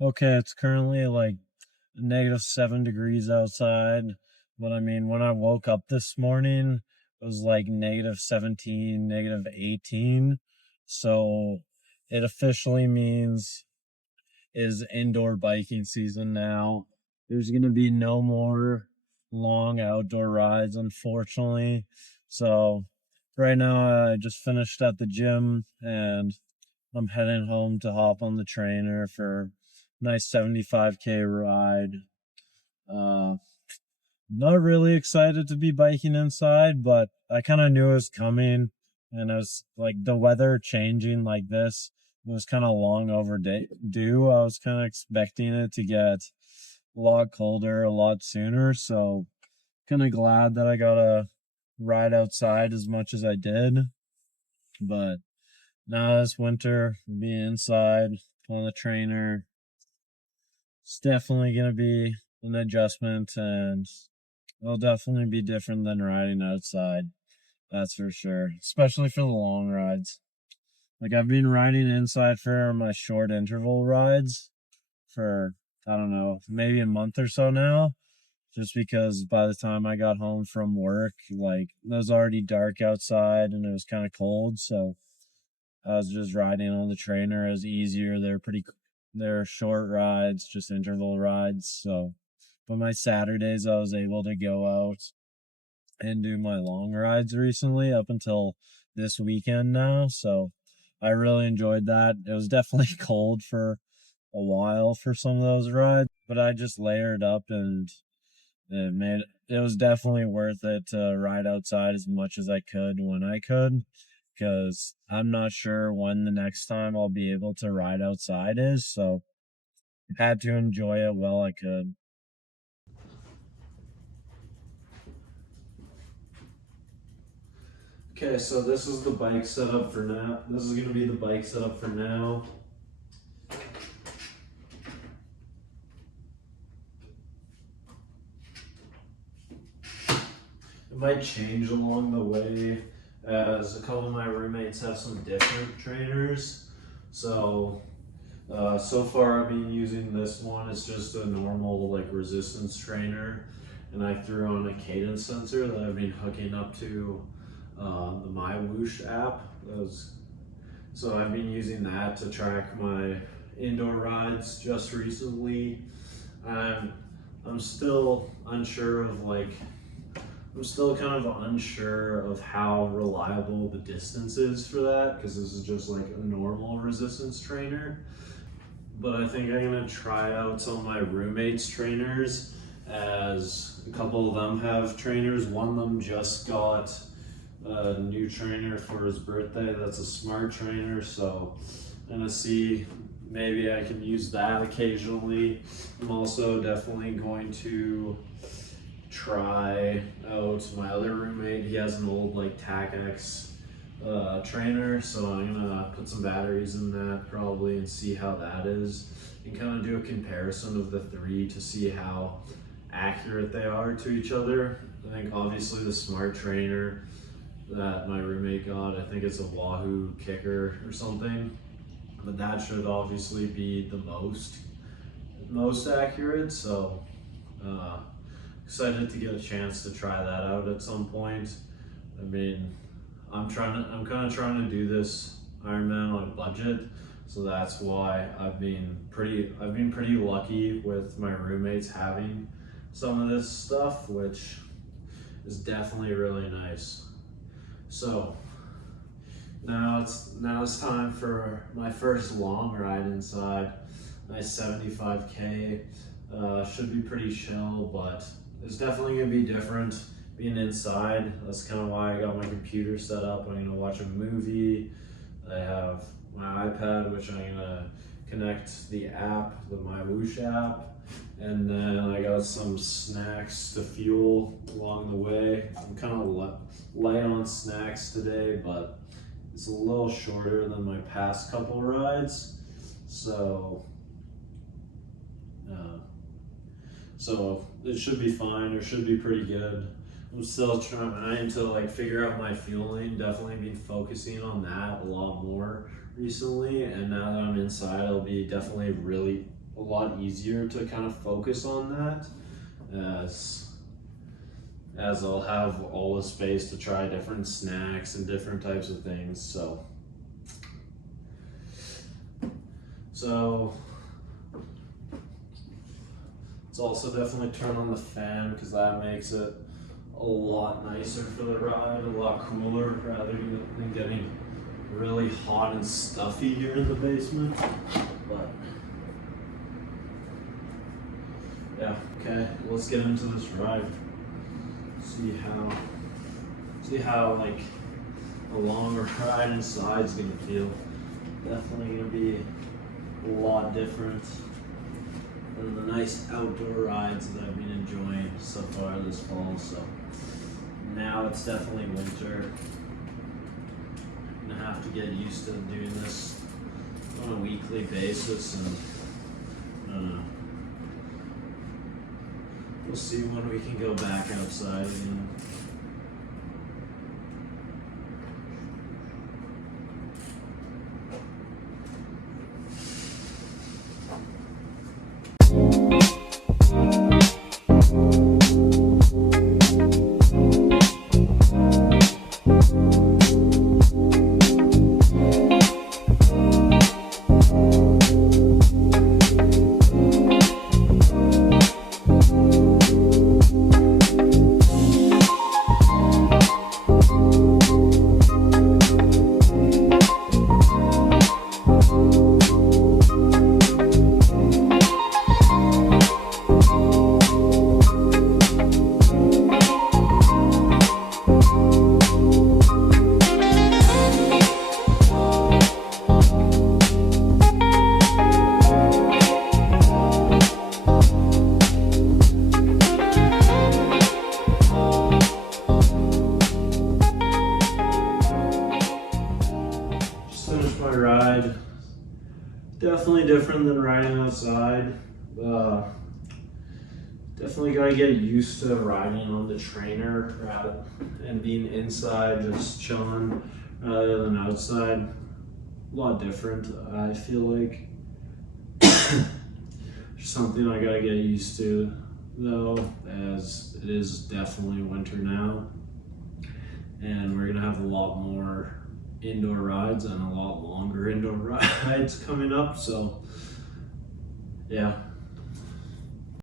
Okay, it's currently like -7 degrees outside, but I mean, when I woke up this morning, it was like -17, -18. So it officially means is indoor biking season now. There's gonna be no more long outdoor rides, unfortunately. So right now, I just finished at the gym and I'm heading home to hop on the trainer for a nice 75K ride. Uh, Not really excited to be biking inside, but I kind of knew it was coming. And I was like, the weather changing like this was kind of long overdue. I was kind of expecting it to get a lot colder a lot sooner. So, kind of glad that I got to ride outside as much as I did. But now this winter, being inside on the trainer, it's definitely going to be an adjustment, and it'll definitely be different than riding outside. That's for sure, especially for the long rides. Like, I've been riding inside for my short interval rides for, I don't know, maybe a month or so now, just because by the time I got home from work, like, it was already dark outside and it was kind of cold. So I was just riding on the trainer. It was easier. They're short rides, just interval rides. So, but my Saturdays, I was able to go out and do my long rides recently up until this weekend now. So I really enjoyed that. It was definitely cold for a while for some of those rides, but I just layered up and it was definitely worth it to ride outside as much as I could when I could, because I'm not sure when the next time I'll be able to ride outside is. So I had to enjoy it while I could. Okay, so this is the bike setup for now. This is gonna be the bike setup for now. It might change along the way as a couple of my roommates have some different trainers. So so far I've been using this one. It's just a normal like resistance trainer, and I threw on a cadence sensor that I've been hooking up to the My Whoosh app. So I've been using that to track my indoor rides just recently. I'm I'm still unsure of like I'm still kind of unsure of how reliable the distance is for that, because this is just like a normal resistance trainer. But I think I'm gonna try out some of my roommates' trainers, as a couple of them have trainers. One of them just got a new trainer for his birthday that's a smart trainer, so I'm gonna see, maybe I can use that occasionally. I'm also definitely going to try out my other roommate. He has an old like TacX trainer, so I'm gonna put some batteries in that probably and see how that is, and kind of do a comparison of the three to see how accurate they are to each other. I think obviously the smart trainer that my roommate got, I think it's a Wahoo Kicker or something, but that should obviously be the most accurate. So uh, excited to get a chance to try that out at some point. I mean, I'm kind of trying to do this Ironman on a budget, so that's why I've been pretty lucky with my roommates having some of this stuff, which is definitely really nice. So now it's time for my first long ride inside. Nice 75K. Should be pretty chill, but it's definitely gonna be different being inside. That's kind of why I got my computer set up. I'm gonna watch a movie. I have my iPad, which I'm gonna connect the app, the My Whoosh app, and then I got some snacks to fuel along the way. I'm kind of light on snacks today, but it's a little shorter than my past couple rides, so uh, so it should be fine, or should be pretty good. I'm still trying to like figure out my fueling. Definitely been focusing on that a lot more recently, and now that I'm inside, I'll be definitely really a lot easier to kind of focus on that, as I'll have all the space to try different snacks and different types of things. So let's also definitely turn on the fan, because that makes it a lot nicer for the ride, a lot cooler, rather than getting really hot and stuffy here in the basement. But yeah, okay, let's get into this ride. See how like a longer ride inside is gonna feel. Definitely gonna be a lot different than the nice outdoor rides that I've been enjoying so far this fall. So now it's definitely winter. I'm gonna have to get used to doing this on a weekly basis, and I don't know. We'll see when we can go back outside again. Ride. Definitely different than riding outside. Definitely gotta get used to riding on the trainer and being inside, just chilling, rather than outside. A lot different, I feel like. Something I gotta get used to, though, as it is definitely winter now, and we're gonna have a lot more indoor rides and a lot longer indoor rides coming up. So yeah,